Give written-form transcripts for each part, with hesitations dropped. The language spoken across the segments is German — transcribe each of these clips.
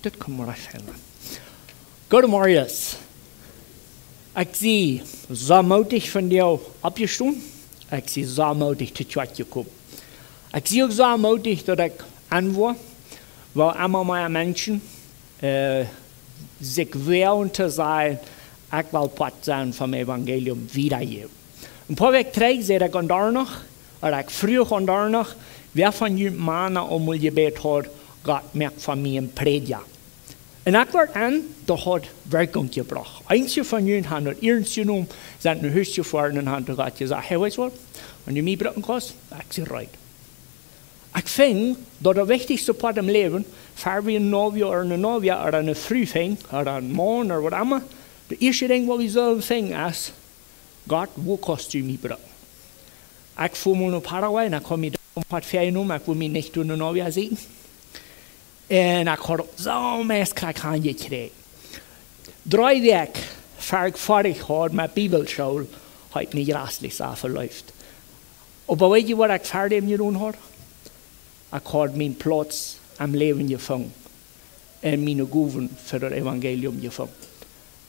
dit kan maar vinden. Goedemorgen. Ik zie zo moedig van jou opgestaan. Ik zie zo moedig te tjat gekomen. Ik zie ook zo moedig dat ik antwoord, waar allemaal mijn mensen zich willen te zijn, ik wil part zijn van het evangelium wiedergeven. Een paar weken terug zei ik nog, oder ik vroeg nog, wer van jullie mannen om het gebed had, God merkt van mij een predja. En ik werd aan, dat had werking gebracht. Eentje van jullie had het eerst genomen, zijn een huisje voor en had God gezegd, hey, weet je wat, als je mij brengen kost, ik zeg right. Ik vind dat het wichtigste part im leven, voor we een novia of een vriendin, of een man, of wat immer, de eerste ding wat we zullen vinden is, God, wo kost u mij brengen? Ik voel me naar Paraguay, en ik kom hier een paar ferien om, ik wil mij niet door een novia zien. En ik had zo meest gaan gekregen. 3 weken voor ik fertig had met Bibelschool, had ik niet rastlich zo verläuft. Maar weet je wat ik verder gedaan had? Ik had mijn plaats am leven gevangen. En mijn goven voor het evangelium gevangen.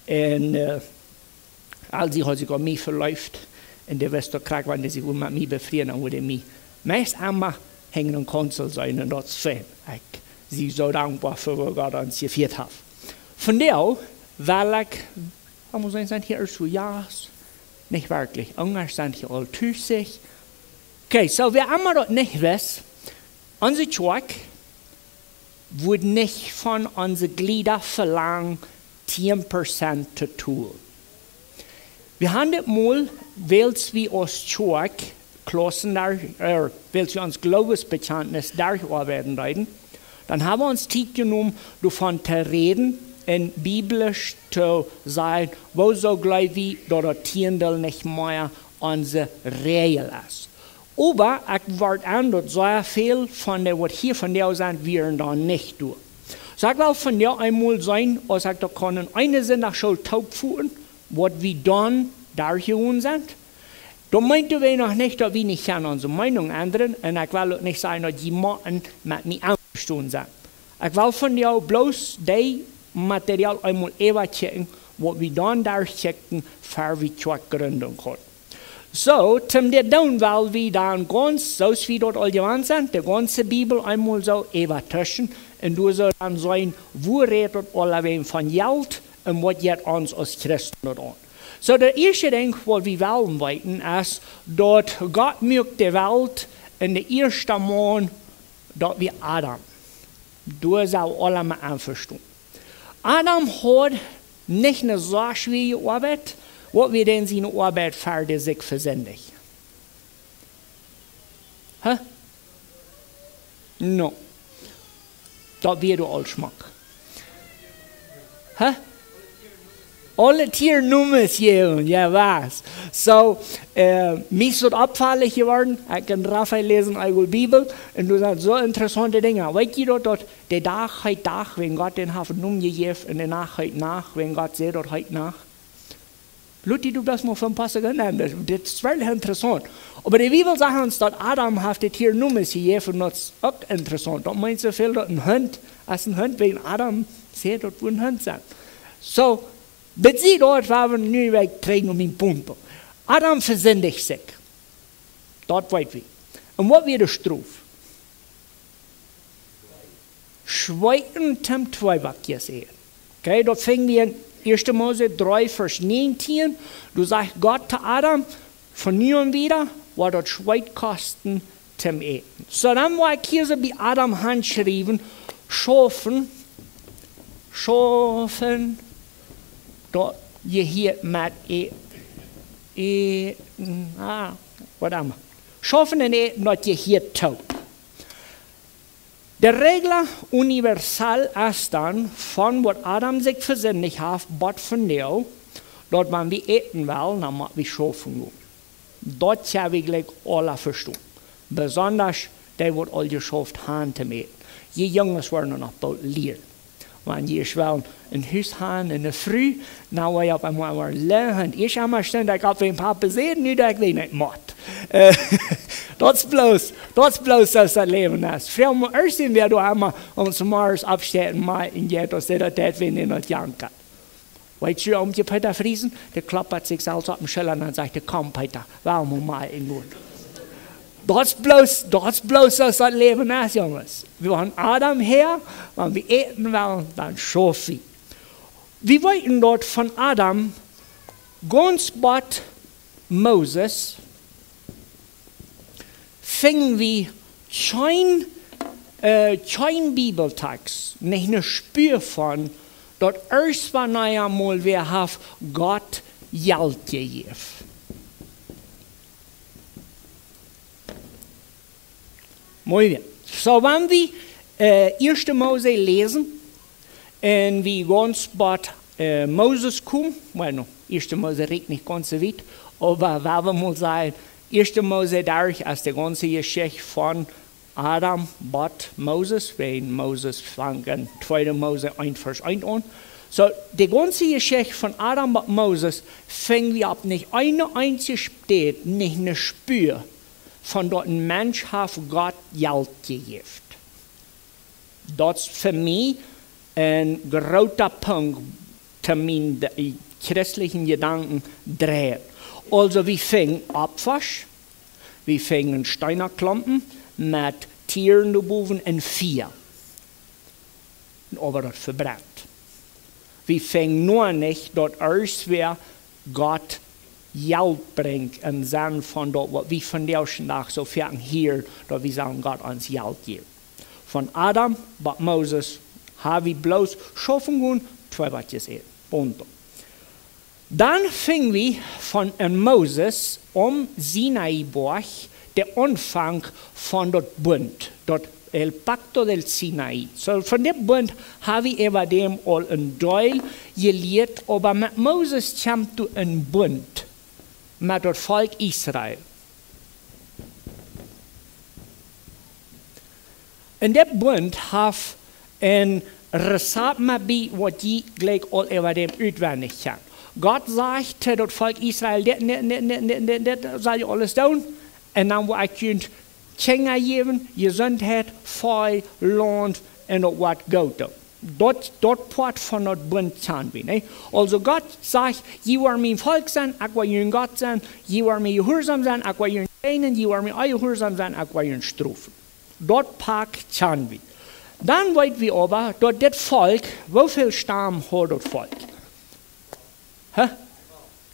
En als ik had zich aan mij verläuft, en de wist ook graag wanneer ze met mij bevrienden, dan wilde mij meest allemaal hängen een kansel zijn en dat is fijn. Ik zie zo dankbaar voor wat God ons gevierd heeft. Vandaar, weil ik, muss ich sagen, hier so ja, nicht wirklich. Anders sind hier all tüßig. Okay, so wer immer das nicht weiß, unser Tag wird nicht von unseren Gliedern verlangen, 10% zu tun. Wir haben das mal, weil wir uns Tag, Klassen, weil wir uns Glaubensbekenntnis durcharbeiten reiten, dann haben wir uns Zeit genommen, davon zu reden, en biblisch te zijn, wo zo gleich wie dat het tiendel niet meer onze regel is. Aber ik word aan dat zeer veel van de wat hier van jou zijn, wir dan niet doen. So ik wil van jou eenmaal zijn, als ik dat kan, een zin naar school taubvoeren, wat we dan daar gewoon zijn. Dan meinten we nog niet dat we niet gaan onze Meinung ändern, en ik wil ook niet zeggen dat je mannen met mij aangestaan zijn. Ik wil van jou bloos die materiaal eenmaal even checken, wat we dan daar checken, voor we het gründen kunnen. So, zum dit doen wil we dan ganz, zoals we dat al gewend zijn, de ganze Bibel eenmaal zo even tussen, en door zo dan zijn, wo redt het alleen van geld, en wat jet ons als christen aan. So, de eerste ding wat we willen weten is, dat God maakt de wereld in de eerste maand, dat we Adam. Door zou allemaal aanverstaan. Adam had nicht eine so schwierige Arbeit, wat wir denn seine Arbeit für sich versendig. Hä? No. Dat wird all Schmack. Hä? Alle Tiernummers hier, ja was. So, mich ist abfällig geworden, ich kann Raphael lesen, die Bibel, und du sagst so interessante Dinge. Weißt du, dass der Tag heute Tag, wenn Gott den hat gegeben, und der Nacht heute Nacht, wenn Gott sieht, dass heute Nacht. Lutti, du das mal von Pastor genannt, das ist wirklich interessant. Aber die Bibel sagt uns, dass Adam hat die Tiernummers gegeben, und das ist auch interessant. Das meint so viel, dass ein Hund, wenn Adam sieht, dass wir ein Hund sind. So, das sieht dort, waar we nu wegkrijgen om in pompen. Adam verzendigt zich. Dat weet we. En wat weer de straf? Schweigen tem 2 wakjes eer. Okay, dat vingen we in 1. Mose 3, vers 19. Du sagst Gott zu Adam, von nu an wieder, wat dat schweit kosten tem eten. So dann war ich hier so bei Adam handschrieben, schaffen, dat je hier met wat allemaal. Schaffen en eten dat je hier tut. De regel universal is dan van wat Adam zich verzinnig heeft, bot van jou, dat man wie eten wil, dan moet we schaffen doen. Dat hebben we gelijk alle verstaan. Besonders die wat al geschafft hebben te eten. Je jongens worden nog bald leren. wenn ich will ein Haus haben in der Früh, dann will ich auf einmal lernen. Ich habe mal ständig auf den Papa sehen, nicht, dass ich nicht mache. Das ist bloß das Leben ist. Früher mal erst sind wir da einmal uns Mars abstellen, mal in jedes das wenn ich nicht janken. Weißt du, die Peter Friesen, der klappert sich selbst auf den Schiller und sagt, komm Peter, warum mal in Not. Das ist bloß das Leben ist, Jungs. Wir haben Adam her, wenn wir eten wollen, dann schaffen wir. Wir wollten dort von Adam ganz bald Moses, fingen wir kein Bibeltext, nicht eine Spür von, dort erst war einmal wir haben Gott Geld gegeben. Muy bien. So, wenn wir 1. Mose lesen, und wie ganz bald Moses kommt, bueno, 1. Mose redet nicht ganz so weit, aber wenn wir mal sagen, 1. Mose dadurch als die ganze Geschichte von Adam, bad Moses, wenn Moses fängt 2. Mose 1, Vers 1 an. So, die ganze Geschichte von Adam und Moses fängt wir ab, nicht eine einzige steht, nicht eine Spür von dort ein Mensch hat Gott Geld gegeben. Das ist für mich ein großer Punkt, der die christlichen Gedanken dreht. Also wir fingen Abwasch, wir fingen Steinerklumpen mit Tieren boven und Vieh. Aber das verbrennt. Wir fingen nur nicht dort aus, wer Gott Geld bringt im Sinne von dort, was wir von der Tag so fern hier, dass wir sagen, Gott uns Geld gibt. Von Adam bis Moses haben wir bloß schaffen können, 2 Wattjes Punto. Dann fingen wir von Moses Sinai-Berg, der Anfang von dort Bund, dort El Pacto del Sinai. So von dem Bund habe ich über dem all ein Teil gelehrt, aber mit Moses kommt du ein Bund mit dem Volk Israel. In dem Bund hat ein Rezept mit, was die gleich all über dem auswendig kann. Gott sagte das Volk Israel, das soll ich alles tun. Und dann wo ich könnt Kinder geben, Gesundheit, Feuer, Land und das was gut. Dort Part von das Bund kann wir. Ne? Also Gott sagt, je war mein Volk sein, ich will ihr Gott sein, je war mir gehorsam sein, ich will ihr dienen, je war mir gehorsam sein, ich will ihr strafen. Dort Part kann wir. Dann weit wir aber, dort das Volk, wie viel Stamm hat das Volk?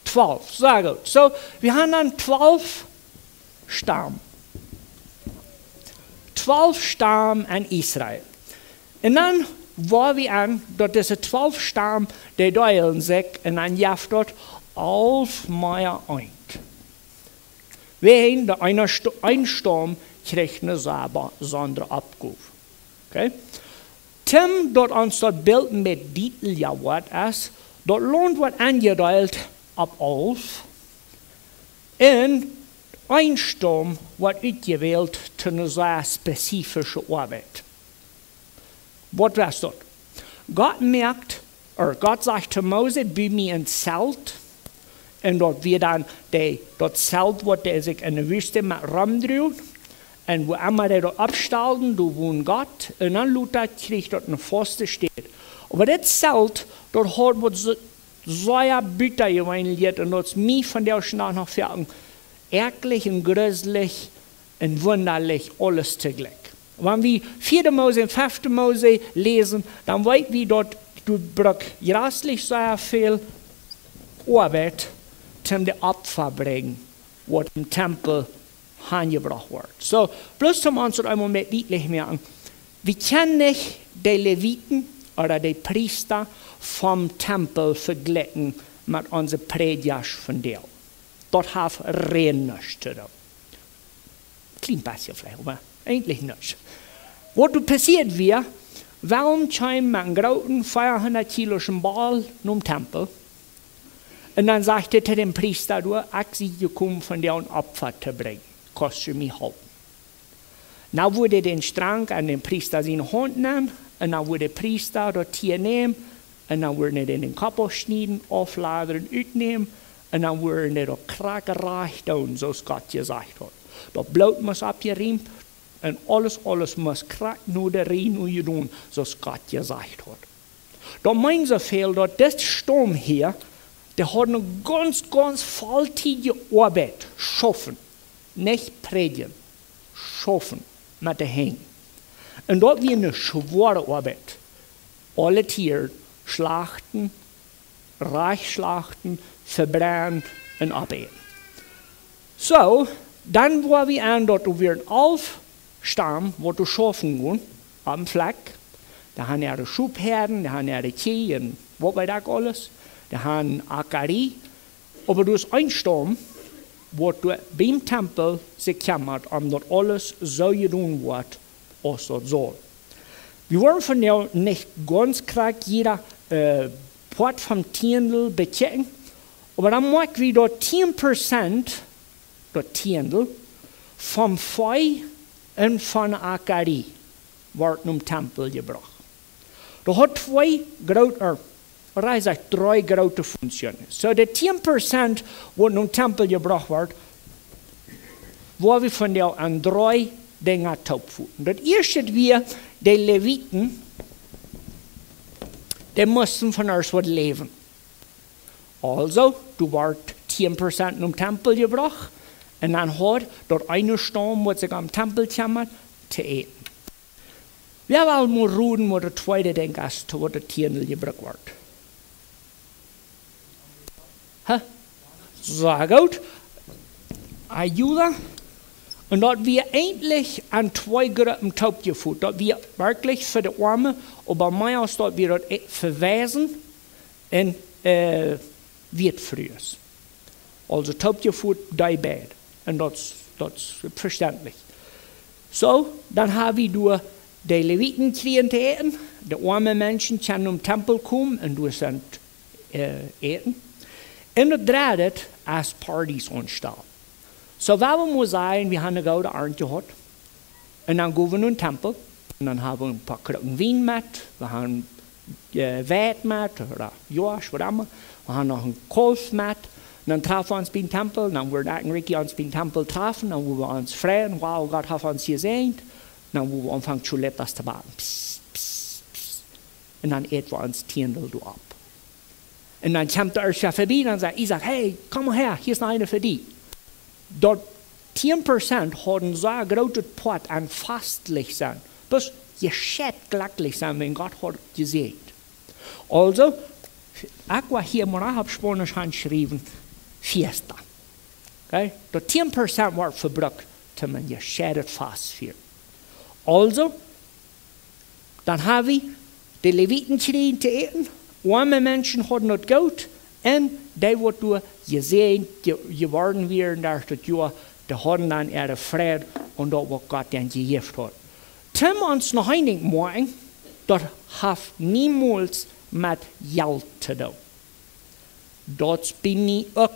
12, sehr gut. So, wir haben dann 12 Stamm. 12 Stamm an Israel. Und dann war wir an, dass diese 12 Stamm, die teilen sich und dann jaft dort 11 Mal ein. Wen, der ein Stamm kriegt eine besondere Abgabe. Okay? Tim dort uns das Bild mit Titel ja was ist, dort Land wird angeteilt ab 11 und ein Stamm wird ausgewählt zu einer sehr spezifischen Arbeit. Was war das? Gott sagt zu Mose, bau mir ein Zelt und dort wird dann das Zelt wird sich in der Wüste mit rumdrehen. Und wo immer die dort abstellen, da wohnt Gott, und dann Luther kriegt dort eine Pfoste steht. Aber das Zelt, dort hat was sehr bitter gewinnt, und das ist mir von der Schnau noch fragen, ärgerlich und gruselig und wunderlich alles zugleich. Wenn wir 4. Mose und 5. Mose lesen, dann weiß wir dort, du brauchst grässlich sehr viel Arbeit, um die Opfer bringen, was im Tempel angebracht wird. So, bloß zum uns einmal mit deutlich merken, wir können nicht die Leviten oder die Priester vom Tempel vergleichen mit unseren Prediger von dir. Dort hat rein nichts zu tun. Klein bisschen vielleicht, aber eigentlich nichts. Was passiert wäre, warum kommen mit einem großen 400 Kilo Ball zum Tempel und dann sagte er dem Priester, du, ich bin gekommen, von dir ein Opfer zu bringen. Kostet mich halten. Na wurde den Strang an den Priester seine Hand nehmen en dan wordt de priester dat tier nemen, en dan worden het in een kappel snijden, afladeren, uitnemen, en dan worden het op kraken recht doen, zoals God gezegd had. Dat bloed moest opgeriemd, en alles moest krak naar de rein doen, zoals God gezegd had. Dat meint zoveel dat dit storm hier, die had een ganz volltijdige arbeid, schaffen, niet predigen, schaffen met de heen. En dat was een zware arbeid. Alle tieren slachten, slachten, verbrennen en opeten. So, dann war wir an, dass wir einen Aufstamm, wo du schaffen gehen, am Fleck. Da haben wir Schubherden, da haben wir Tee und was weiß ich alles. Da haben Akari. Aber du hast einen Stamm, wo du beim Tempel sich kümmert, dass alles so getan wird, als das soll. Wir wollen von der nicht ganz klar jeder Port vom Tiendel bechecken, aber dann machen wir dort 10% dort Tiendel vom Feu und von Akari wird im Tempel gebracht. Da hat drei große Funktionen. So die 10%, was im Tempel gebracht wird, wo wir von der an drei Dinge taubfußen. Das erste wir, die Leviten, die mussten von uns was leben. Also, du warst 10% im Tempel gebracht, und dann hat dort eine Stamm, was sich am Tempel kümmert, zu eten. Wir wollen mal reden, wo der zweite Ding ist, wo der Tiendel gebracht wird. Sehr gut. Juda. Und dort wir endlich an zwei Gruppen taub geführt. Dort wir wirklich für die Arme, aber meistens dort wir dort verweisen und wird frühes. Also taub geführt, die Bad. Und das ist verständlich. So, dann haben wir die Leviten kriegen zu eten. Die armen Menschen können im Tempel kommen und du sind eten. Und das dreht als Partys anstellen. So, wenn wir mal sagen, wir haben eine gute Abend gehabt, und dann gehen wir in den Tempel, und dann haben wir ein paar Krücken Wein mit, wir haben Weit mit, oder Josh, was immer, wir haben noch einen Kolf mit, und dann treffen wir uns beim Tempel, dann werden wir Ricky uns beim Tempel treffen, dann wollen wir uns freuen, wow, Gott hat uns gesehen, dann wollen wir anfangen zu etwas zu bauen. Und dann eten wir uns Tiendel ab. Und dann kommt der Chef vorbei und sagt, ich sage, hey, komm mal her, hier ist noch einer für dich. Dort 10% haben so ein großes Pot an fastlich sein. Bis gescheit glücklich sein, wenn Gott hat gesehen. Also, ich war hier mal auf Spanisch geschrieben, Fiesta. Okay? Dort 10% wird verbraucht, dass man gescheit fast wird. Also, dann haben wir die Leviten kriegen zu eten. Arme Menschen hatten das gut, und die, die du gesehen geworden wären, das Jahr, die hatten dann ihre Freude und das, was Gott dann gegeben hat. Tim uns noch einig machen, das hat niemals mit Geld zu tun. Das bin ich auch.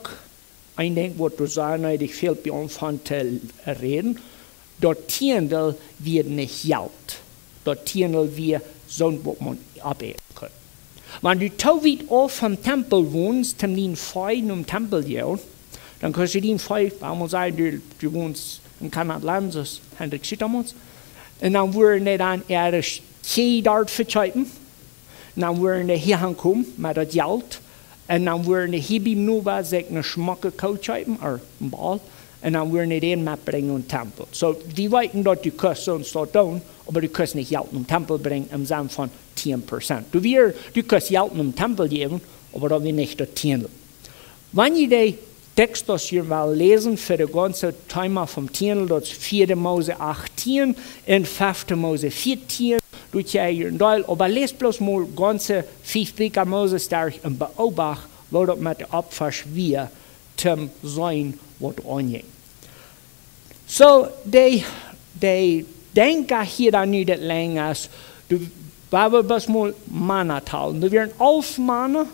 Ich denke, was du sagst, ich viel bei uns von zu reden. Das Tiendel wird nicht Geld. Das Tiendel wird so, was man abheben kann. Wenn du zu weit auf vom Tempel wohnst, um den Feind im Tempel gehen, dann kannst du den Feind, einmal sagen, du wohnst in Kanada, das Hendrik Schittermans, und dann würden die dann ihre Tee dort verkaufen, und dann würden die hier ankommen mit dem Geld, und dann würden die hier beim Nuba sich eine Schmacke kaufen, oder einen Ball, und dann würden die den mitbringen in den Tempel. So, die weiten dort, du kannst sonst dort tun, aber du kannst nicht Geld in den Tempel bringen, im Sinne von 10%. Du kannst Geld in den Tempel geben, aber das wird nicht das Tiendel. Wenn ihr den Text, das ihr mal lesen, für das ganze Thema vom Tiendel, das 4. Mose 18 und 5. Mose 14, du hier in Teil, aber lest bloß mal ganze 5 Bücher Mose stark und beobacht, wo das mit der Abwasch wir zum sein, was angeht. So, die denken hier dann nicht länger, weil wir das mal Männer teilen. Da werden 11 Männer,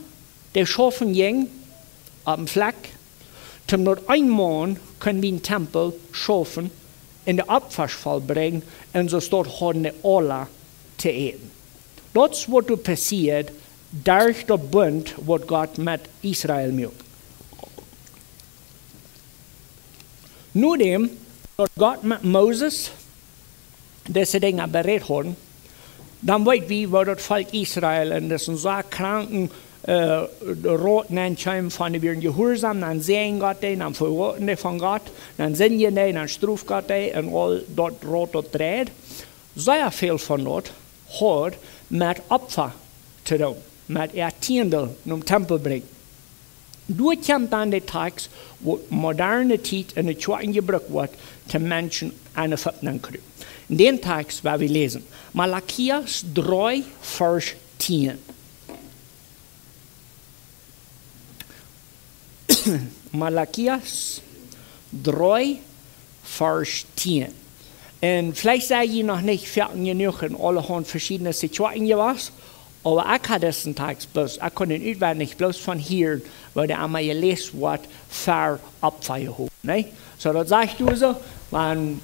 die schaffen jeng auf dem Fleck. Zum nur ein Mann können wir den Tempel schaffen, in den Abwaschfall bringen, und so dort haben die alle zu eten. Dat is wat er passiert durch de bund wat God met Israël maakt. Nu dem, dat God met Moses deze dingen bereid hadden, dan weet wie wat het volk Israël en dat zijn zo kranken roten en van die weer gehoorzaam, dan zijn God dan verwachten van God, dan zin je dan stroef God en al dat rood dat dreid. Zeer veel van dat had met opfer te doen, met tiendel naar de tempel brengen. Doe komt dan de tax wat moderne tijd in het tweede gebruikt wordt, te mensen aan de voeten krijgen. In den tax waar we lezen, Malachias 3, vers 10. Malachias 3, vers 10. En vielleicht sage ich noch nicht fertig genug in allerhand verschiedene Situationen was, aber ich habe diesen Text bloß, ich kann ihn auswendig bloß von hier, weil der einmal gelesen wird, für Opfer gehoben. Ne? So, das sagst du so, wenn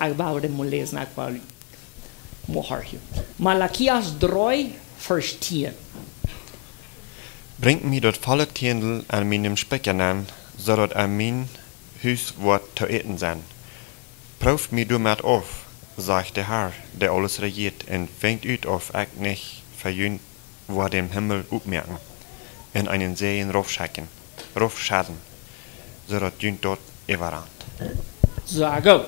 ich werde den mal lesen, ich werde machen hier. Malachias 3, vers 10. Bringt mir dat volle tiendel an meinem Specken an, zodat an mijn huis wat te eten zijn. Proof mir du met auf, sagt der Herr, der alles regiert, en fängt ut auf, ich nicht verjühn, wo dem Himmel upmerken, in einen Seen raufschaden, zodat jünt dort everand. So gut.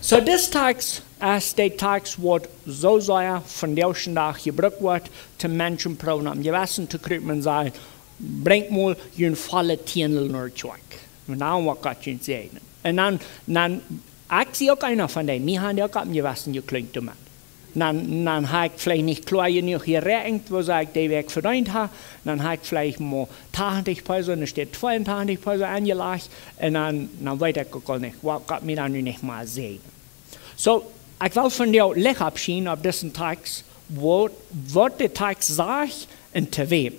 So this tax is de tax wat zo sehr von der dag gebruikt wordt te mensen pronomen. Je wissen te kruipen zijn, breng mal je volle tiendel naar terug. Nou wat gaat je zeggen. En dan ik zie ook einer van die, wir haben auch am gewassen geklinkt damit. Dann habe ich vielleicht nicht klar genug gerechnet, wo ich den Weg verdient habe. Dann habe ich vielleicht mal 80 Peso, dann steht 82 Peso angelegt. Und dann weiß ich auch nicht, was Gott mir dann nicht mal sehen. So, ich will von dir Licht abschieben auf diesen Text, was der Text sagt und zu wem.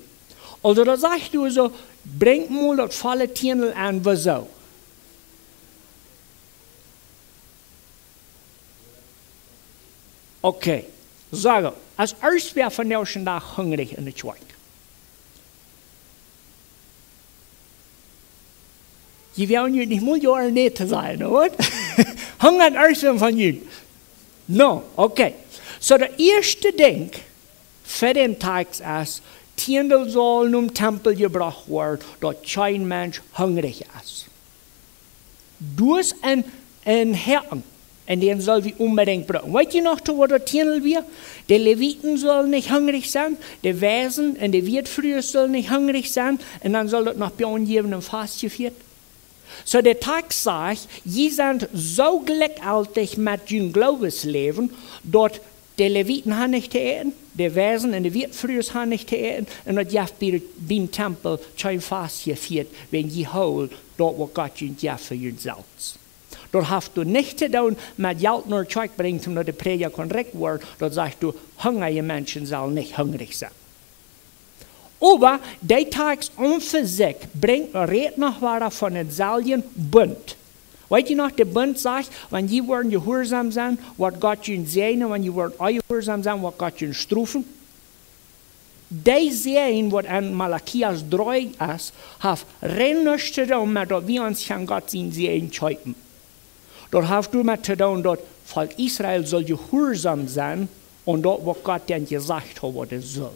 Also da sagst du so, bring mal das volle Tiendel an, wieso? Okay, sage, als eerst wer von der dag hungrig in de Schweig. Je wil nu niet miljoen niet te zijn, hoor. Hungert eerst van je. No, okay. So der erste Ding für den Tag ist, tiendel soll zum Tempel gebracht werden, dass kein Mensch hungrig ist. Dus ein Herrn. En den soll wir unbedingt brauchen. Weet je nog, wo der Tiendel wir? Die Leviten sollen nicht hungrig sein, die Wesen und die Wirtfrühe sollen nicht hungrig sein, und dann soll das noch bei uns geben und fast geführt. So der Tag sagt, sie sind so glücklich mit ihrem Glaubensleben, dass die Leviten haben nicht zu essen, die Wesen und die Wirtfrühe haben nicht zu essen, und das jaft beim Tempel kein fast geführt, wenn sie holen, dort wo Gott ihnen jaft für ihr selbst. Dat hast du nicht zu tun mit Geld nur zurückbringen, damit die Predigt korrekt wird. Dort sagst du, hungrige Menschen sollen nicht hungrig sein. Aber der Tag für sich bringt redet noch weiter von den Salien Bund. Weißt du noch, der Bund sagt, wenn die wollen gehorsam sein, wird Gott ihnen segnen, wenn die wollen gehorsam sein, wird Gott ihnen strafen. Die Sehen, was an Malachias 3 ist, hat rein nichts zu tun mit, dass wir uns an Gott sein Segen entscheiden. Dort hast du mit zu tun, dass Volk Israel soll gehorsam sein und dort, wo Gott dann gesagt hat, was es soll.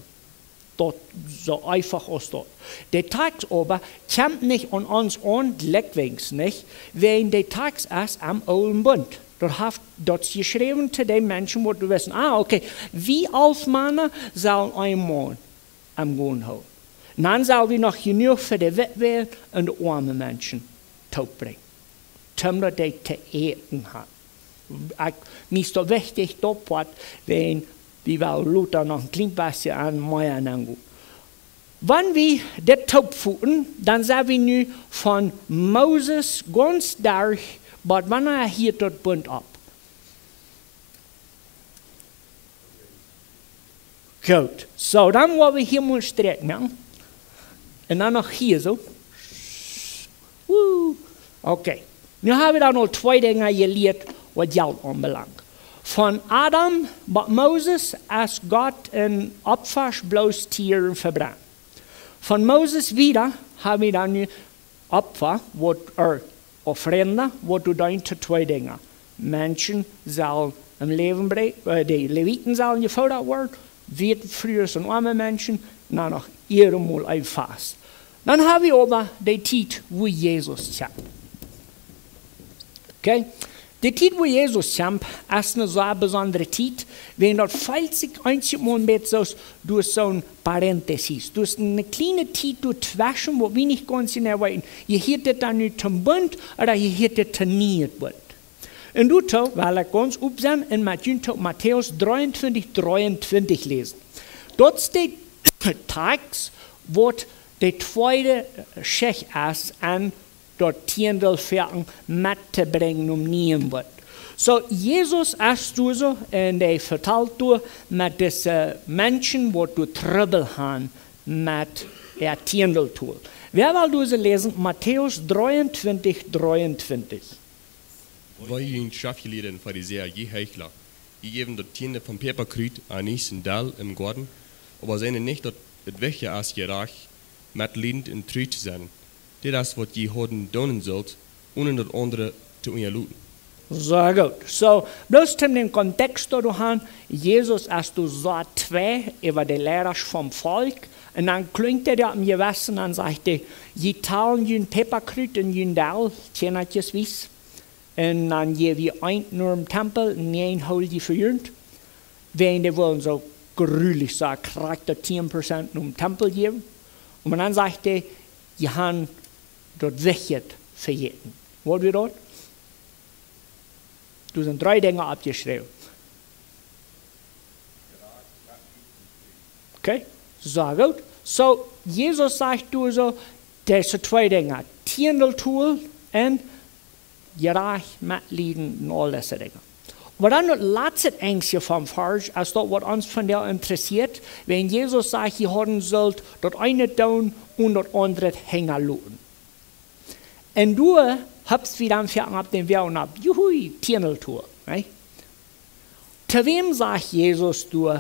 Dort so einfach ist dort. Der Tag aber kommt nicht an uns an, leckwegs nicht, wenn der Tag ist am Alten Bund. Dort geschrieben zu den Menschen, wo du wissen, okay, wie als Männer sollen ein Mann am Gehen haben. Dann sollen wir noch genug für die Witwe und die armen Menschen bringen. Damit die zu eten haben. Mir ist doch wichtig, dass wenn wir Luther noch ein kleines bisschen an Meiern angehen. Wenn wir das topfen, dann sind wir nun von Moses ganz durch, aber wenn hier dort Bund ab. Gut, so dann wollen wir hier mal strecken. Ja? Und dann noch hier so. Okay. Nu haben wir da noch zwei Dinge gelernt, was Geld anbelangt. Von Adam bat Moses, als Gott in Opfer bloß Tiere verbrannt. Von Moses wieder haben wir dann Opfer, Offrende, wo du denkst zwei Dinge. Menschen sollen im Leben bleiben, die Leviten sollen gefordert werden, wird früher sind arme Menschen, dann noch ihre Mal ein Fast. Dann haben wir aber die Zeit, wo Jesus kam. Okay? Die Zeit, wo Jesus kam, ist eine sehr besondere Zeit, wenn dort 40 Monate so durch so ein Parenthesis, durch eine kleine Zeit durchwaschen, wo wir nicht ganz genau wissen, je hättet dann nicht zum Bund oder je hättet dann nicht Bund. Und du weil ich ganz aufsehen, in Matthäus 23 lesen. Dort steht Tags, wo der zweite Schech ist, an dort Tiendelferken mitzubringen, nehmen wird. So, Jesus ist du so, und er vertelt du mit diesen Menschen, wo du Trouble haben, mit der Tiendeltool. Wer will du sie lesen? Matthäus 23. Weil ihr Schafgelehrer und Pharisäer je Heuchler, die geben dort Tiende von Peperkrüt, Anis und Dal im Garten, aber seine nicht dort het wegje als je raag, met liedend en treu te zijn. Dit is wat je houden doen zult, ohne dat andere te onderlooten. Sehr gut. So, bloß in den Kontext, da du hast, Jesus, als du so zwei über die Lehrer vom Volk, und dann klingt er am Gewissen und sagt, je teilen jün Peperkrüt und jün Dal, tjenatjes wies, und dann je wie ein nur im Tempel, und ein hol die verjürnt, wenn die wollen so gruwelig so, kriegt er 10% im Tempel geben, und dann sagt er, je haben dort wegget verjeten. Was wir dort? Du sind 3 Dinge abgeschrieben. Okay, so gut. So, Jesus sagt du so, das sind 2 Dinge. Tiendeltool und Gerach, Mitleiden und all diese Dinge. Aber dann das letzte Ängste vom Vers, als das, was uns von der interessiert, wenn Jesus sagt, ihr haben sollt, das eine tun und das andere hängen lassen. Und du habst wieder am Vierten ab den Wehren ab, juhui, Tiendeltour. Right? Zu wem sagt Jesus, du,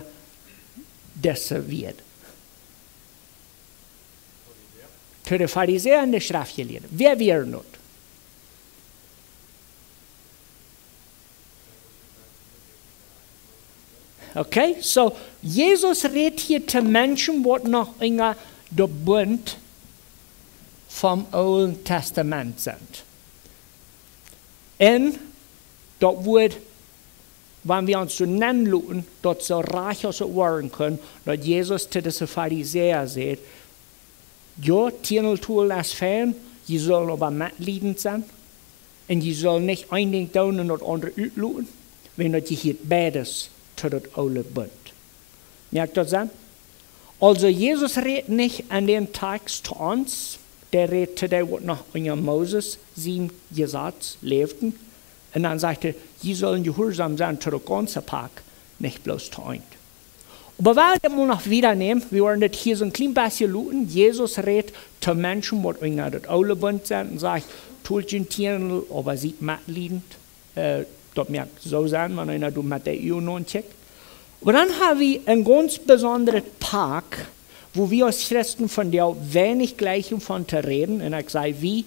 das wird? Zu den Pharisäern und den Schriftgelehrten. Wer wäre not? Okay, so Jesus redet hier zu Menschen, die noch in der Bund vom Alten Testament sind. Und dort wird, wenn wir uns so nennen lassen, dort so reich als es werden können, dass Jesus zu diesen Pharisäern sagt, ja, Tiendeltool ist fein, die sollen aber mitleidend sein, und die sollen nicht ein Ding tun und das andere auslassen, wenn das hier beides zu das alte Bund. Merkt das an? Also Jesus redet nicht an den Tag zu uns, der redet zu der, was noch in Moses 7 Gesetz lebten. Und dann sagte er, die sollen gehorsam sein zu der ganzen Park, nicht bloß zu euch. Aber weil wir noch wieder nehmen, wir wollen das hier so ein klein bisschen looten. Jesus redet zu Menschen, die in das alte Bund sind und sagt, tut den Tieren, aber sieht mitleidend. Das mag so sein, wenn du mit der EU checkt. Und dann haben wir einen ganz besonderen Park, wo wir als Christen von der wenig gleichen von zu reden, und ich sage, wie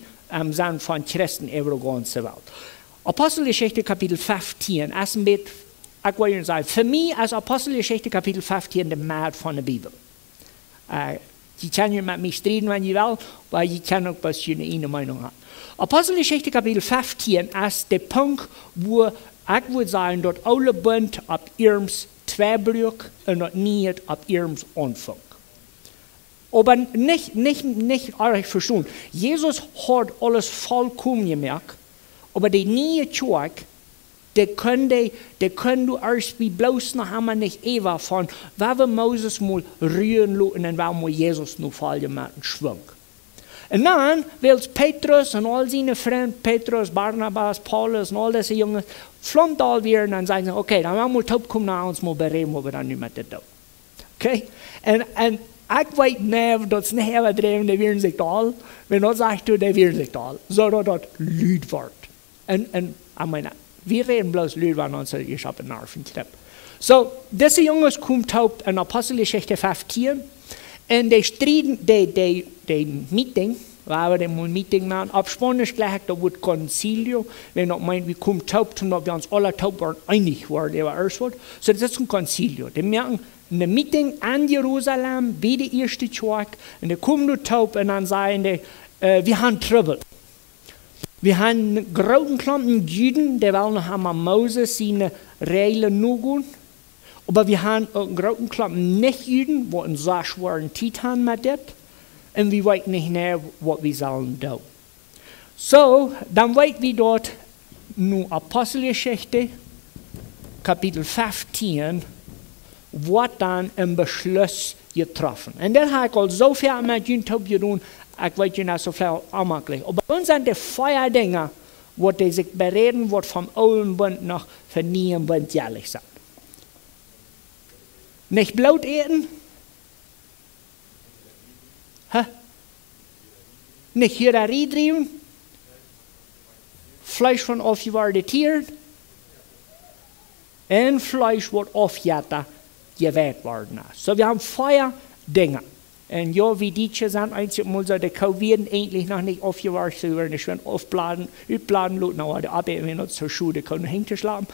sind von Christen über die ganze Welt. Apostelgeschichte Kapitel 15 ist ein bisschen, ich will sagen, für mich ist Apostelgeschichte Kapitel 15 der Mehrheit von der Bibel. Sie können mit mir streiten, wenn Sie will, weil Sie können auch was für eine Meinung haben. Apostelgeschichte Kapitel 15 ist der Punkt, wo ich würde sagen, dort alle Bund ab ihrem Zweibrück und dort nicht ab ihrem Anfang. Aber nicht alles verstehen. Jesus hat alles vollkommen gemerkt, aber die neue Kirche, die können du erst wie bloß noch einmal nicht Eva von, weil wir Moses mal rühren lassen und weil wir Jesus noch voll gemacht schwung. Und dann will Petrus und all seine Freunde, Petrus, Barnabas, Paulus und all diese Jungen, flommt all wieder und dann sagen sie, okay, dann werden wir taub kommen nach uns mal bereden, wo wir dann nicht mehr tun. Okay? Und ich weiß nicht, dass es nicht überdrehen, die werden sich da, wenn du sagst, die werden sich da, so dass das Lüd wird. Und ich meine, Wir reden bloß Lüd, wenn uns ich habe einen Nerven kriegt. So, diese Jungs kommt auf in Apostelgeschichte 15 und die striden, die Meeting, waar we een meeting maken. Op Spanisch gleich, da wordt concilio. Wenn dat meint, wir kommen taub, dass wir uns alle taub waren, einig waren, über alles Wort. So, das ist ein concilio. Die merken, eine Meeting an Jerusalem, bei der ersten Tag, und die kommen nur taub und dann sagen die, wir haben Trouble. Wir haben einen großen Klumpen Juden, die wollen noch einmal Moses seine Regeln nugen. Aber wir haben einen großen Klumpen Nicht-Juden, die einen sehr schweren Titel haben mit das. Und wir wissen nicht mehr, was wir sollen tun. So, dann weiten wir dort nur Apostelgeschichte, Kapitel 15, was dann ein Beschluss getroffen. Und das habe ich auch so viel mit YouTube getan, ich weiß nicht so viel anmachlich. Aber bei uns sind die Feuerdinge, wo die sich bereden, was vom alten Bund noch für nie Bund jährlich sind. Nicht Blut eten, nicht Hierarchie treiben, Fleisch von aufgewahrten Tieren und Fleisch, was aufgejährt gewählt worden ist. So, wir haben Feuerdinge. Und ja, wie die sind, einzig mal so, die werden eigentlich noch nicht aufgewahrt, sie werden nicht aufbladen, utbladen, aber die Arbeit, wenn wir zur Schule können, hinterschlagen.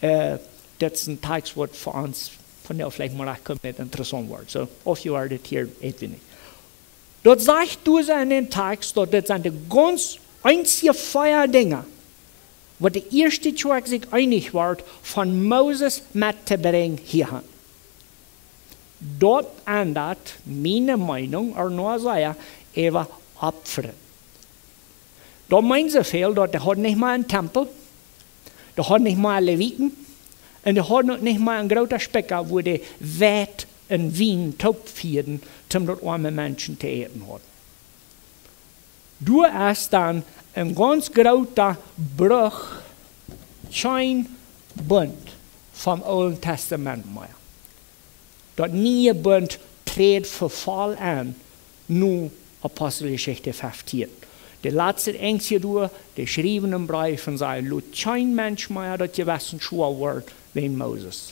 Das ist ein Text, was für uns, von der vielleicht mal kommt, nicht interessant wird. So, aufgewahrte Tiere, eten wir nicht. Dort sagt du so in den Text, dort sind die ganz einzige Feuerdinge, wo der erste Tag sich einig wird, von Moses mitzubringen hierhin. Dort ändert meine Meinung, oder nur sagen, über Opfer. Da meinen sie viel, dort hat nicht mal einen Tempel, da hat nicht mal Leviten, und da hat nicht mal einen großen Specker, wo die Wert in Wien taubfieren, um dort arme Menschen zu eten hat. Du hast dann ein ganz großer Bruch, kein Bund vom Alten Testament mehr. Dort nie Bund tritt Verfall an, nur Apostelgeschichte 15. Die letzte Ängste durch, die schrieben im Brief und sagen, lut kein Mensch mehr, dass je wissen schwor wird, wie Moses.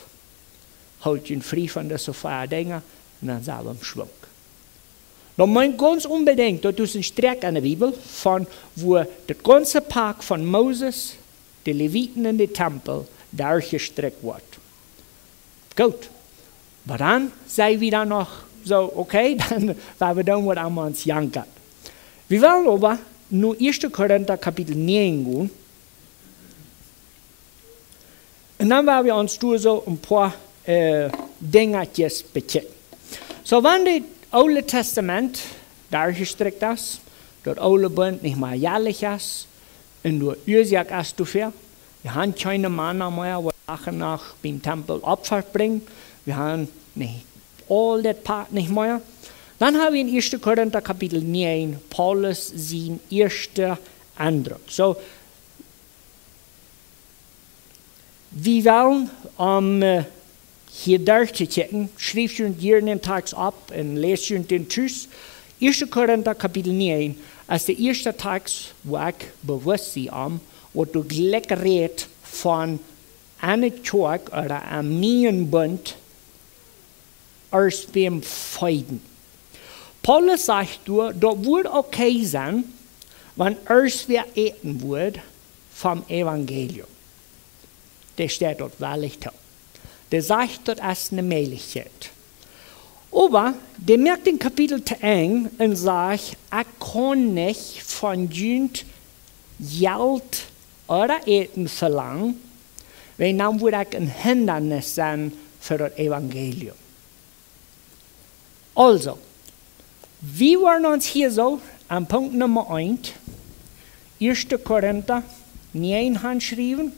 Holt ihn frei von diesen Feuerdingen und dann sind wir im Schwung. Dann meint ganz unbedingt, dort ist ein Streck an der Bibel, von wo das ganze Park von Moses, die Leviten in den Tempel, durchgestreckt wird. Gut. Aber dann sei wieder noch so, okay, dann werden wir dann, was wir uns jankert. Wir wollen aber nur 1. Korinther Kapitel 9 gehen. Und dann werden wir uns durch so ein paar Dingetjes bechecken. So, wenn das Alte Testament durchgestreckt ist, das Alte Bund nicht mehr jährlich ist, und nur Ursache ist dafür, wir haben keine Männer mehr, die nach beim Tempel Opfer bringen, wir haben nicht all das Part nicht mehr. Dann haben wir in 1. Korinther Kapitel 9 Paulus sein erster Eindruck. So, wir wollen hier durchzuchecken, schrieb ich hier den Text ab und lese ich den Tschüss. 1. Korinther Kapitel 9 ist der erste Text, wo ich bewusst bin, wo du gleich redest von einer Tag oder einem neuen Bund als beim Feiden. Paulus sagt, das würde okay sein, wenn erst wir eten würden vom Evangelium. Das steht dort wahrlich da. Der sagt, das ist eine Möglichkeit. Aber der merkt den Kapitel zu eng und sagt, ich kann nicht von Jünd Geld oder Eten verlangen, weil dann würde ich ein Hindernis sein für das Evangelium. Also, wir wollen uns hier so an Punkt Nummer 1, 1. Korinther 9 handschreiben.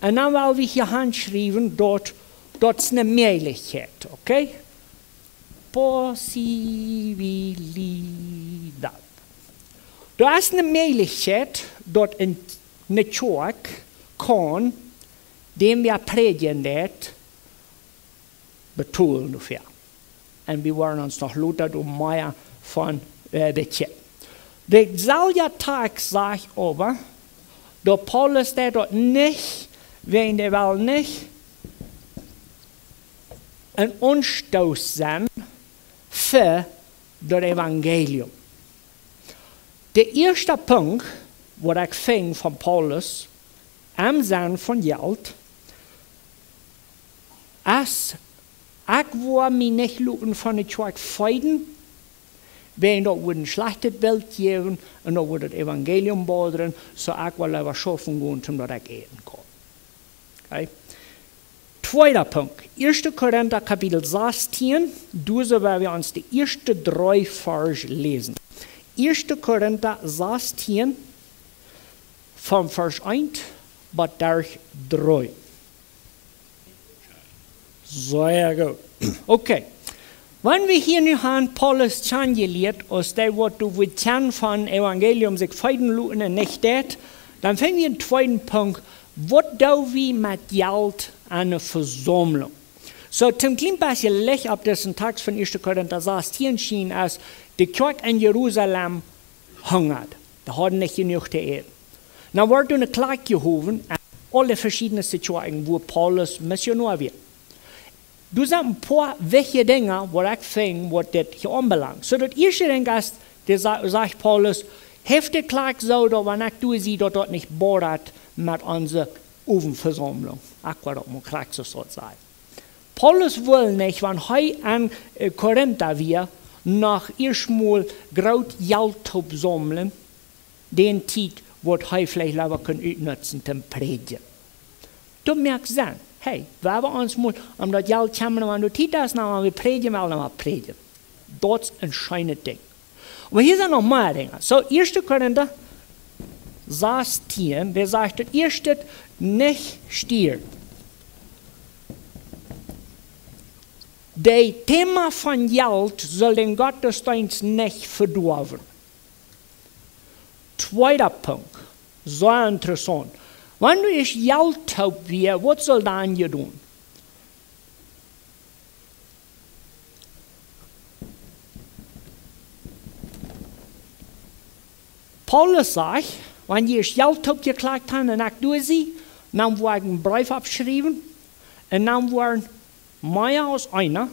Und dann wollen wir hier handschreiben, dort ist eine Möglichkeit, okay? Possibilidad. Da ist eine Möglichkeit, dort in eine Tag kann, dem wir predigen, betonen dafür. Und wir wollen uns noch Luther und mehr von bechecken. Der selbe Tag sagt aber, Der Paulus, der dort nicht, wegen der Wahl nicht, ein Anstoß sein für das Evangelium. Der erste Punkt, wo ich fing von Paulus, am Sein von Geld, als ich war mich nicht lupen von der Kirche feiden, wenn dort ein schlechtes Bild geben und dort wird das Evangelium bohren, so ich will lieber schaffen gehen, um dass ich eten kann. Okay? Zweiter Punkt, 1. Korinther Kapitel 16, so werden wir uns die ersten 3 Verse lesen. 1. Korinther 16, von Vers 1 bis 3. Sehr gut. Okay. Wenn wir hier nu haben, Paulus gelehrt, aus der, was du mit Kern von Evangelium sich feiden luten und nicht das, dann fangen wir den zweiten Punkt, was tun wir mit Geld an einer Versammlung? So, zum kleinen bisschen Licht ab diesen Text von 1. Korinther 16 schien, als die Kirche in Jerusalem hungert. Da hatten nicht genug zu essen. Dann wurde eine Klage gehoben an alle verschiedenen Situationen, wo Paulus Missionar wird. Du sagst ein paar wichtige Dinge, wo ich fing, was das hier anbelangt. So, das erste Ding ist, der sagt Paulus, heftig Klage so, dass wenn ich sie dort nicht bohrt mit unserer Ofenversammlung. Ich werde auch mal Klage so sein. Paulus will nicht, wenn er an Korinther wir nach erstmal graut Geld sammeln, den Zeit, wo er vielleicht lieber utnutzen zum Predigen. Du merkst dann, hey, wenn wir uns mal um das Geld kommen, wenn du Zeit hast, dann wir predigen, dann wir predigen. Das ist ein schönes Ding. Aber hier sind noch mehr Dinge. So, 1. Korinther 16, der sagt, das erste nicht stiehlt. Das Thema von Geld soll den Gottesdienst nicht verdorben. Zweiter Punkt, sehr interessant. Wenn du es Geld hast, was soll dann hier tun? Paulus sagt, wenn ihr es Geld habt geklagt habt, dann tue sie, dann werden einen Brief abgeschrieben und dann werden mehr als einer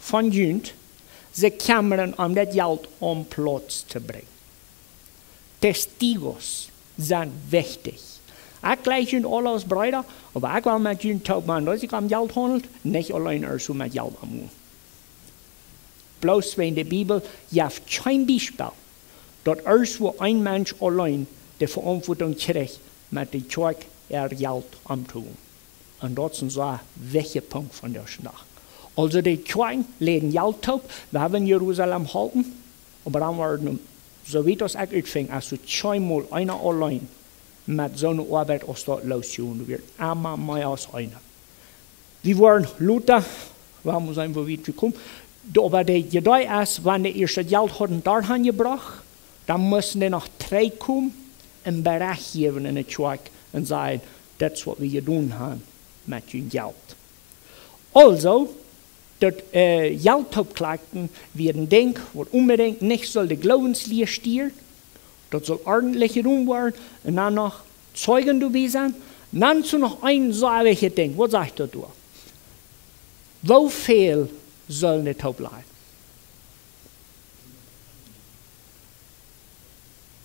von Jünd sie kommen, um das Geld am Platz zu bringen. Testigos sind wichtig. Ich gleich sind alle als Brüder, aber ich will mit Jünd tauben, dass ich am Geld handelt, nicht allein als mit Geld am. Bloß wenn die Bibel gibt kein Beispiel, dass erst wo ein Mensch allein die Verantwortung kriegt, mit der Kirche Geld anzutun. Und das ist so ein wichtiger Punkt von der Sache. Also die Kirchen legen Geld auf, wir haben in Jerusalem halten, aber dann werden, so wie das auch utfing, also zweimal einer allein mit so einer Arbeit aus dort losgehen wird. Einmal mehr als einer. Wir waren Luther, wir haben uns einfach weit gekommen, aber die Idee ist, wenn die erste Geld hatten dahin gebracht, dann müssen die noch 3 kommen und Bericht geben in der Kirche und sagen, das ist, was wir getan haben mit dem Geld. Also, das Geldabklagten werden denken, was unbedingt nicht soll die Glaubenslehre stehen, das soll ordentlich getan werden, und dann noch Zeugen dabei sein, und dann zu noch ein so welches Ding, was sagt er da? Wie viel soll nicht bleiben?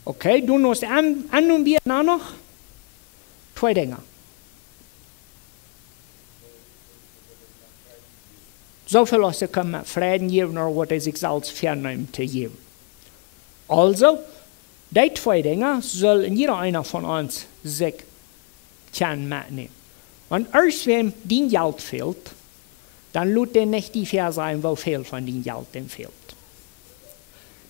Okay, du musst an und wir noch 2 Dinge. So viel als können mit Frieden geben, oder was er sich selbst vernimmt zu geben. Also, die 2 Dinge soll jeder einer von uns sich mitnehmen. Wenn erst wem dein Geld fehlt, dann lut er nicht die Fair sein, wie viel von dein Geld dem fehlt.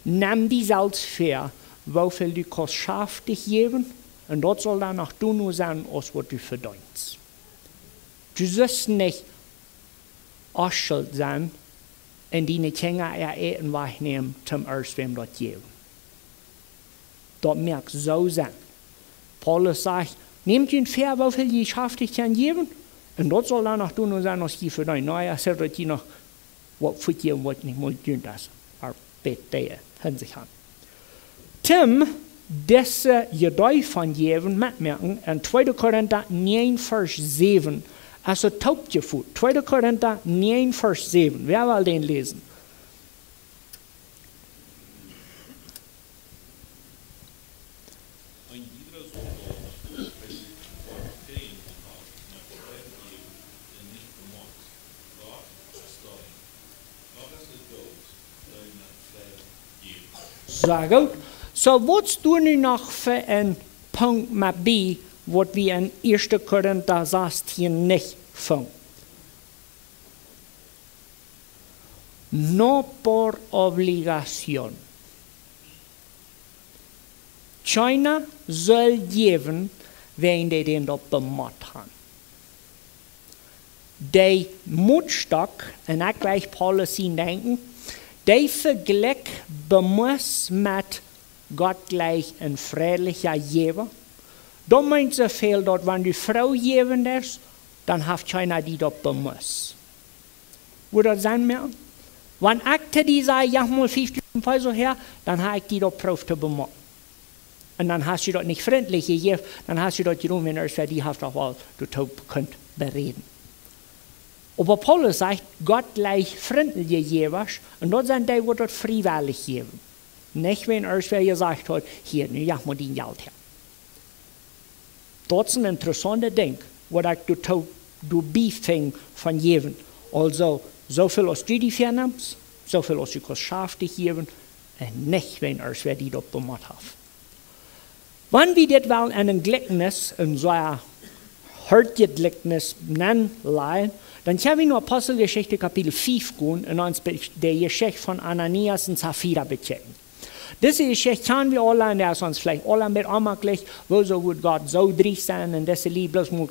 Nimm die selbst fair, wie viel du kannst schaff dich geben, und dort soll dann auch du nur sein, als was du verdienst. Du sollst nicht ausschuld sein, und deine Kinder Eten wegnehmen, zum erst wem dort geben. Das merkt so sein. Paulus sagt, nehmt ihn fair, wie viel ihr schafft dich kann geben, und dort soll dann auch du nur sein, als die verdienen. Naja, sagt er dir noch, was für dir, was nicht mal tun das. Aber bitte, hin sich an. Tim, diese Gedei von Jeven mitmerken in 2. Korinther 9, Vers 7. Also taubgeführt. 2. Korinther 9, Vers 7. Wer will den lesen? Sehr gut. So, was du nu noch für ein Punkt mit B, was wir in 1. Korinther 16 nicht finden? No por obligación. China soll geben, wenn die den dort bemott haben. Die Mutstock, und auch gleich Policy denken, die Vergleich bemuss mit Gott gleich ein friedlicher Jever. Da meint so viel dort, wenn die Frau geben ist, dann hat keiner die dort bemuss. Wo das sein mehr? Wenn ich die sage, ja mal 50.000 Peso her, dann habe ich die dort Prof zu bemussen. Und dann hast du dort nicht friedlich gegeben, dann hast du dort gerufen, wenn er die hat auch mal, du könnt bereden. Aber Paulus sagt, Gott gleich freundliche Jewers, und dort sind die, die dort freiwillig geben. Nicht, wenn er gesagt hat, hier, nu ja mal den Geld her. Das ist ein interessanter Ding, was du beifing von jedem. Also, so viel als du die vernimmst, so viel als du kannst scharf dich geben, und nicht, wenn er die dort bemott hat. Wenn wir das wel ein Gleichnis, in so ein Hörtgleichnis nennen, dann können wir nur Apostelgeschichte Kapitel 5 gehen und uns die Geschichte von Ananias und Sapphira bechecken. Diese Geschichte kennen wir alle und das ist uns vielleicht alle mit anmerklich, wo so gut Gott so driest sein und diese Liebe bloß muss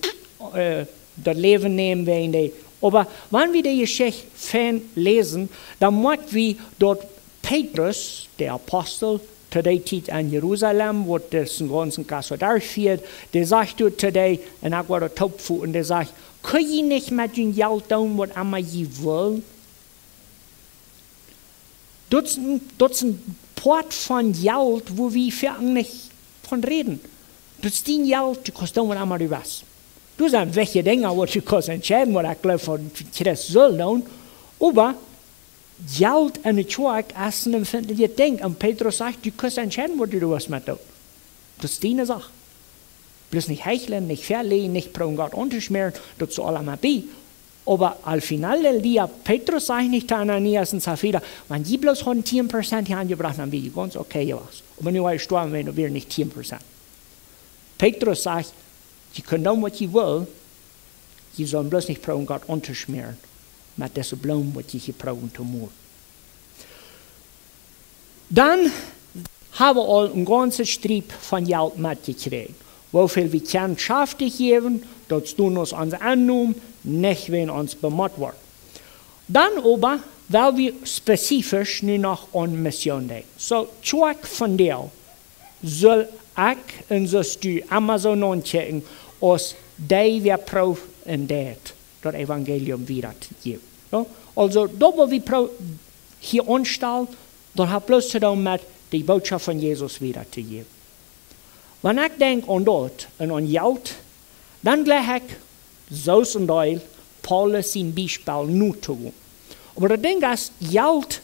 das Leben nehmen wegen die. Aber wenn wir die Geschichte fan lesen, dann merken wir dort Petrus, der Apostel, zu der Zeit in Jerusalem, wo das ganze Kassel durchführt, der sagt zu der, und ich war der Topfuß, und der sagt, kann ich nicht mit dem Geld tun, was immer ich will? Das ist ein Port von Geld, wo wir für nicht von reden. Das ist dein Geld, du kannst tun, was immer du willst. Du sagst, welche Dinge, was du kannst entscheiden, was ich glaube, von Christus soll tun, aber Geld in der Kirche ist ein empfindliches Ding. Und Petrus sagt, du kannst entscheiden, was du was mit tun. Das ist deine Sache. Bloß nicht hecheln, nicht verlegen, nicht probieren Gott unterschmieren, das soll alle mal bei. Aber al final del día, Petrus sagt nicht zu Ananias und Sapphira, wenn die bloß 10% hier angebracht haben, wie ganz okay was. Aber nur gestorben, wenn wir nicht 10%. Petrus sagt, sie können tun, was sie wollen, sie sollen bloß nicht probieren Gott unterschmieren. Met deze bloem wat je geprobeerd te maken. Dan hebben we al een ganze Striep van geld mitgekregen. Hoeveel we kunnen schaftig geven, dat doen ons aannemen, niet wenn ons bemot wordt. Dan aber, weil wir spezifisch nu nog aan Mission denken. So, tjoek van deel, zal ik en zoals du Amazon aanchecken, als die weer proef en dat Evangelium wieder zu geben. Ja? Also, da wo wir hier anstellen, dann hat bloß zu tun mit die Botschaft von Jesus wieder zu geben. Wenn ich denke an dort und an Geld, dann gleich ich, so zum Teil, Paulus sein Beispiel nur zu gehen. Aber das Ding ist, Geld,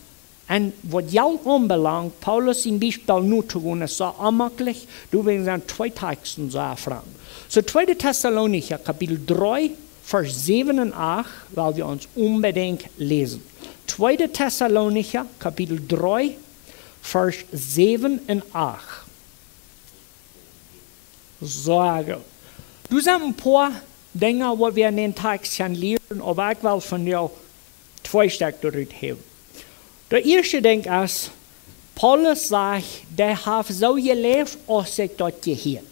und was Geld anbelangt, Paulus sein Beispiel nur zu gehen, ist so unmöglich, du willst an 2 Texten so fragen. So 2. Thessalonicher, Kapitel 3, Vers 7 und 8, weil wir uns unbedingt lesen. 2. Thessalonicher, Kapitel 3, Vers 7 und 8. Sage. Du sagst ein paar Dinge, die wir in den Text lernen, aber ich will von dir 2 Stück dort haben. Der erste Ding ist, Paulus sagt, der hat so gelebt, als ich dort gehört.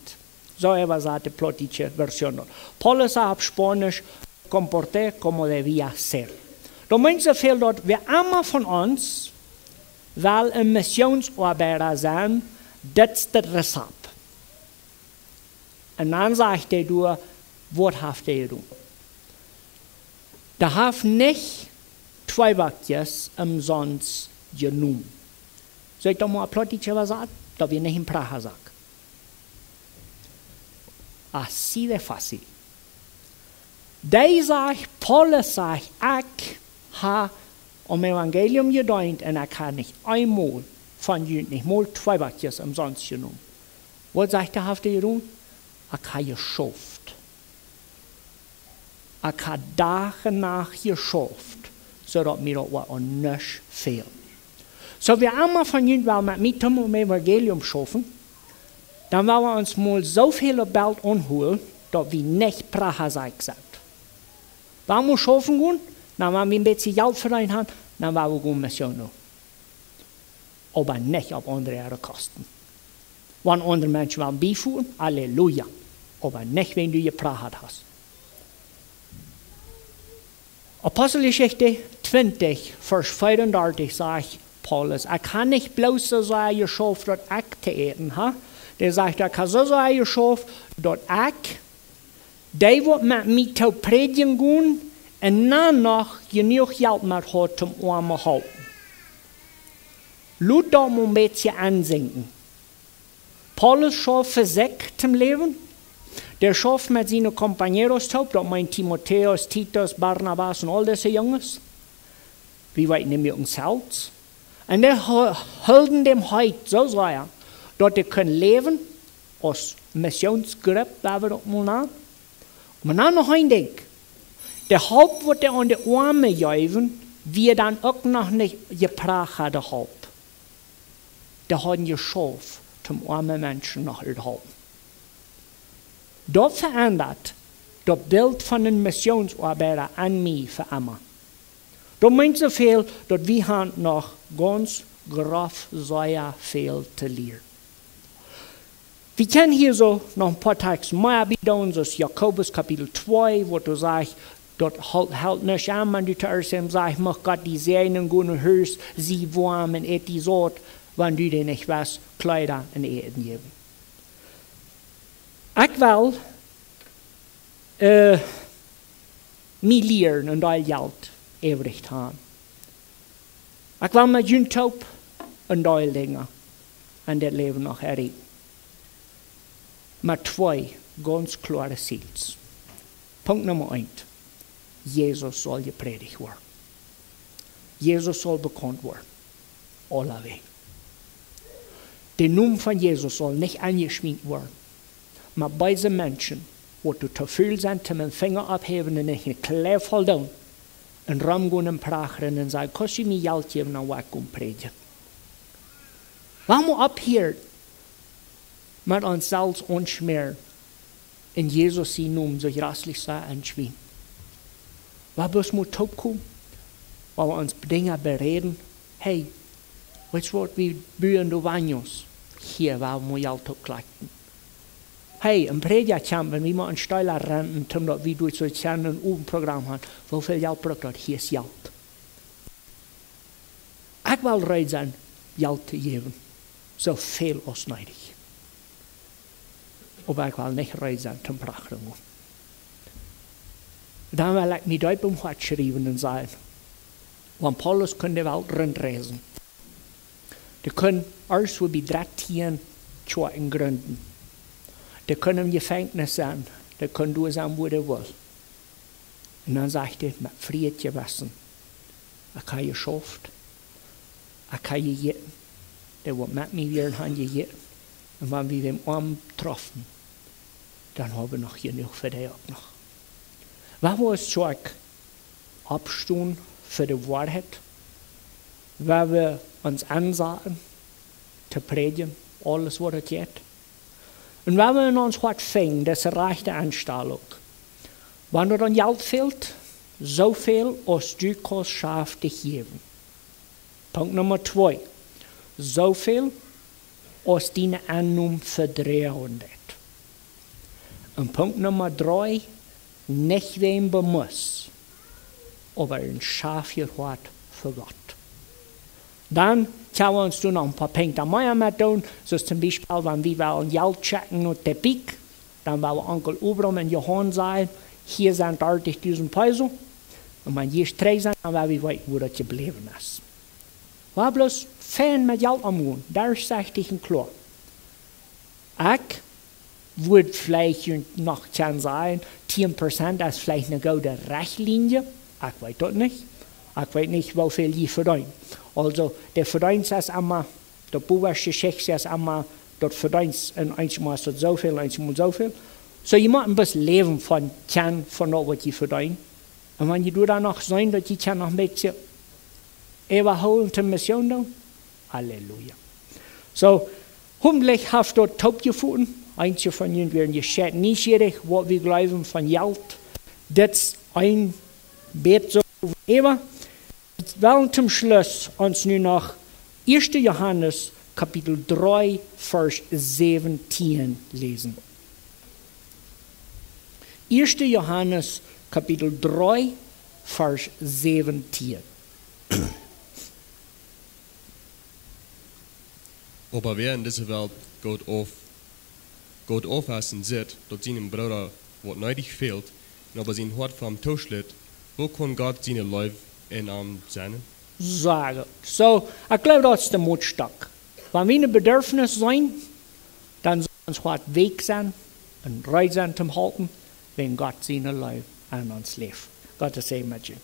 So sagt die plotische Version. Paulus hat auf Spanisch comporté como debía ser. Da meint so viel dort, wer immer von uns will ein Missionsarbeiter sein, das ist das Rezept. Und dann sagt er, du, was hast du getan? Da hat nicht 2 Wörtchen umsonst genommen. Soll ich doch mal ein plotische was sagen? Da wir nicht in Praha sagen. Así de fácil. De sagt, Paulus sagt, ich habe om evangelium gedient en ik heb niet eenmaal van jullie, niet mal 2 bakjes umsonst genomen. Wat zegt hij heeft gedaan? Ik heb geschaft. Ik heb dagen nach geschaft, zodat mir dat wat aan niks fehlt. So wir allemaal van jullie wel met mij om evangelium schaffen, dan willen we ons mal zoveel Geld aanholen, dat we niet praten zijn. Wenn wir schaffen gehen, dann wenn wir ein bisschen Geld verdienen haben, dann werden wir gehen Mission machen. Aber nicht auf andere Kosten. Wenn andere Menschen wollen beiführen, Halleluja. Aber nicht, wenn du geprahrt hast. Apostelgeschichte 20, Vers 34 sagt Paulus, ich kann nicht bloß so sein geschafft, dass ich zu eten habe. Der sagt, ich kann so sein geschafft, dass ich die wird met mij te predigen gaan en dan nog genoeg geld met had om armen houden. Laat dat een beetje aanzinken. Paulus schafft für sich zum Leben. Der schafft mit seinen Compañeros taub, dat mein Timotheus, Titus, Barnabas und all diese Jungs. Wir weten nicht mehr ums Herz. Und der halten dem heute so sehr, dass die können leben als Missionsgruppe, da wir das mal nennen. Maar dan nog een ding. De hoop wat er aan de armen geven, wie dan ook nog niet gepraat hadden hoop. Die hadden geschaft, om arme mensen nog te helpen. Dat verandert dat beeld van een missionsarbeider aan mij voor immer. Dat meint zoveel dat we nog ganz grof zeer veel te leren. Wir kennen hier so noch ein paar Texte mehr bidon, so Jakobus Kapitel 2, wo du sagst, dort halt nicht an, wenn du zuerst sagst, mach Gott die Sehnen gut und hörst sie warm und et die Sort, wenn du dir nicht was Kleider und Eten geben. Ich will mich lernen und all Geld ewig haben. Ich will mit Jüntop und all Dinge an das Leben noch erreichen. Met 2 ganz klare Ziels. Punkt Nummer 1. Jesus soll gepredigt werden. Jesus soll bekannt werden. Allerweg. Der Name von Jesus soll nicht angeschminkt werden. Maar beide Menschen, wo du zu viel sind, zum Finger abheben und nicht eine Klär volldoen, und rumgehen und prachen und sagen, kannst du mir Geld geben, dann will ich predigen. Warum abhören? Met ons zelfs onschmeren in Jesus zijn naam zo grasselijk zijn en schwien. Waar bus moet opkomen? Waar we ons dingen bereden. Hey, weet je wat we buren de wanjos? Hier waar we geld opkleiden. Hey, een predigerkamp, wenn wir mal een Steuer renten, omdat we door zo'n kleinen Oefenprogramm haben, hoeveel geld braucht dat? Hier is geld. Ik wil bereid zijn geld te geven. Zoveel als nodig. Aber ich will nicht reisen zum Prachten. Dann will ich mich dort um Hart schreiben und sagen, wenn Paulus kann die Welt rundreisen, die können alles wie 13 Schwarten gründen. Die können im Gefängnis sein, die können durch sein, wo die will. Und dann sagt er, mit Frieden gewassen, ich habe geschafft, ich habe gegeben, der wird mit mir wieder haben gegeben. Und wenn wir den Arm treffen, dann haben wir noch genug für die auch noch. Was wir uns stark abstehen für die Wahrheit, wenn wir uns ansagen, zu predigen, alles was es geht. Und wenn wir in uns was finden, das ist eine rechte Anstellung. Wenn dir dann Geld fehlt, so viel, als du kannst schaffen, dich geben. Punkt Nummer 2. So viel, als deine Annahme verdrehen wird. Und Punkt Nummer 3, nicht wem bemuss, aber ein Schafgehört für Gott. Dann können wir uns noch ein paar Punkte mehr mit tun, so zum Beispiel, wenn wir wollen Geld checken und der Pik, dann wollen wir Onkel Ubram und Johann sagen, hier sind 30.000 Peso, und wenn hier 3 sind, dann werden wir wissen, wo das geblieben ist. Wir bloß Fan mit Geld am Mund, da ist es klar. Ich würde vielleicht noch sein, 10% ist vielleicht eine gute Rechtlinie. Ich weiß das nicht. Ich weiß nicht, wie viel die verdienen. Also, der verdient ist immer, der oberste Schicht ist immer, dort verdient einmal so viel, einmal so viel. So, je muss ein bisschen leben von das, was die verdienen. Und wenn du dann noch sein, dass die noch mit überholen zur Mission tun, Halleluja. So, hoffentlich hast du dort taub gefunden. Einige von ihnen werden gescheit neugierig, was wir glauben von Geld. Das ist ein Bett so immer. Wir wollen zum Schluss uns nur noch 1. Johannes Kapitel 3, Vers 17 lesen. 1. Johannes Kapitel 3, Vers 17. Aber wer in dieser Welt Gott aufessen sieht, dass seinem Bruder was nötig fehlt, und aber sein Hort vom Tisch liegt, wo kann Gott seine Leib in Arm sein? Sagen. So, ich glaube, das ist der Mutstock. Wenn wir ein Bedürfnis sein, dann soll uns was weg sein und bereit sein zum Halten, wenn Gott seine Leib an uns lebt. Gottes Segen mit Ihnen.